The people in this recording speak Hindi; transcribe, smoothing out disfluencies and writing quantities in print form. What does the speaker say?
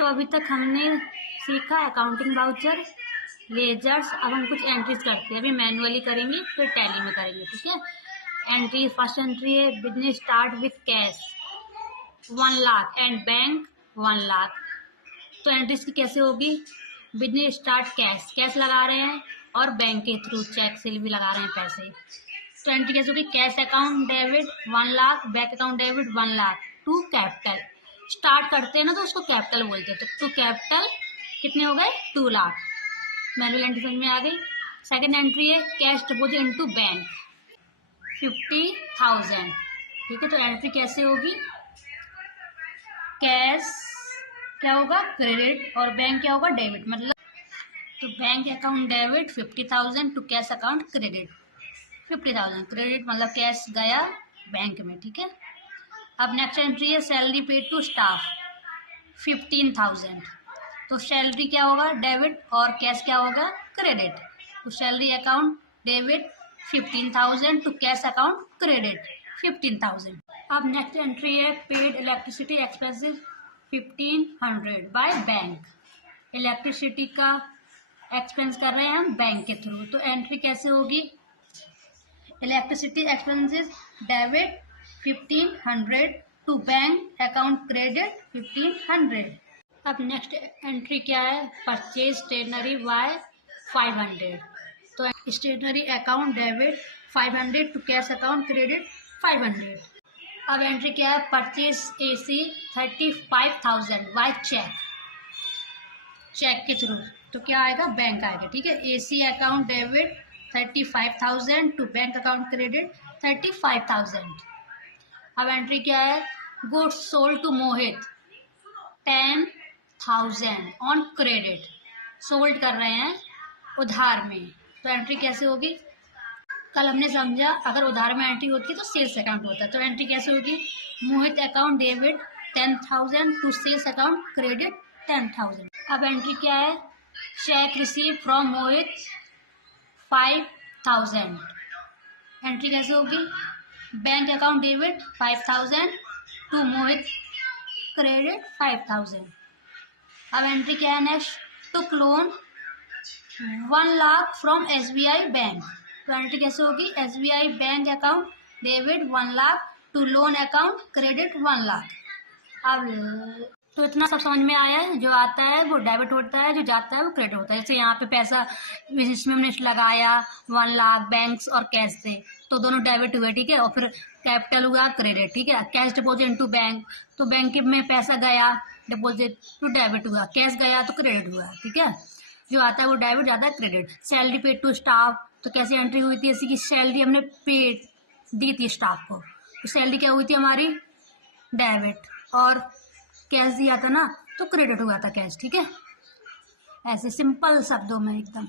तो अभी तक हमने सीखा अकाउंटिंग वाउचर, लेजर्स। अब हम कुछ एंट्रीज करते हैं, अभी मैनुअली करेंगे फिर टैली में करेंगे, ठीक है। एंट्री, फर्स्ट एंट्री है business start with cash 1 lakh and bank 1 lakh. तो एंट्रीज की कैसे होगी? बिजनेस स्टार्ट कैश, कैश लगा रहे हैं और बैंक के थ्रू चेक से भी लगा रहे हैं पैसे। तो एंट्री कैसे होगी? Cash account debit 1 lakh, bank account debit 1 lakh to capital. Start करते हैं ना तो उसको कैपिटल बोलते हैं, तो टू कैपिटल कितने हो गए? 2 लाख। मैनुअल एंट्री समझ में आ गई। सेकेंड एंट्री है कैश डिपोजिट इनटू बैंक 50,000, ठीक है। तो एंट्री कैसे होगी? कैश क्या होगा? क्रेडिट और बैंक क्या होगा? डेबिट। मतलब तो bank account debit 50,000 to cash account credit 50,000। Credit मतलब कैश गया बैंक में, ठीक है। अब नेक्स्ट एंट्री है सैलरी पेड टू स्टाफ 15,000। तो सैलरी क्या होगा? डेबिट और कैश क्या होगा? क्रेडिट। तो salary account debit 15,000 to cash account credit 15,000। अब नेक्स्ट एंट्री है paid electricity expenses 1,500 by bank. Electricity का एक्सपेंस कर रहे हैं हम बैंक के थ्रू, तो एंट्री कैसे होगी? Electricity expenses debit 1,500 to bank account credit 1,500। अब नेक्स्ट एंट्री क्या है? Purchase stationery by 500। तो stationery account debit 500 to cash account credit 500। अब एंट्री क्या है? Purchase AC 35,000 by cheque, cheque के थ्रू। तो क्या आएगा? बैंक आएगा, ठीक है। AC account debit 35,000 to bank account credit 35,000। अब एंट्री क्या है? Goods sold to Mohit 10,000 on credit. Sold कर रहे हैं उधार में, तो एंट्री कैसे होगी? कल हमने समझा अगर उधार में एंट्री होती है तो सेल्स अकाउंट होता है। तो एंट्री कैसे होगी? Mohit account debit 10,000 to sales account credit 10,000। अब एंट्री क्या है? Cheque receive from Mohit 5,000। Entry कैसे होगी? Bank account debit 5,000 to Mohit credit 5,000। अब एंट्री क्या है next? Took loan 1 lakh from SBI bank. तो एंट्री कैसे होगी? SBI bank account debit 1 lakh to loan account credit 1 lakh. अब तो इतना सब समझ में आया है। जो आता है वो डेबिट होता है, जो जाता है वो क्रेडिट होता है। जैसे यहाँ पे पैसा इसमें हमने लगाया 1 लाख बैंक्स और कैश से, तो दोनों डेबिट हुए, ठीक है। और फिर कैपिटल हुआ क्रेडिट, ठीक है। कैश डिपोजिट इनटू बैंक, तो बैंक में पैसा गया डिपोजिट तो डेबिट हुआ, कैश गया तो क्रेडिट हुआ, ठीक है। जो आता है वो डेबिट, जाता है credit. Salary paid to staff, तो कैसी एंट्री हुई थी? ऐसी कि सैलरी हमने पेड दी थी स्टाफ को, तो सैलरी क्या हुई थी हमारी? डेबिट। और कैश दिया था ना तो क्रेडिट हुआ था कैश, ठीक है। ऐसे सिंपल शब्दों में एकदम।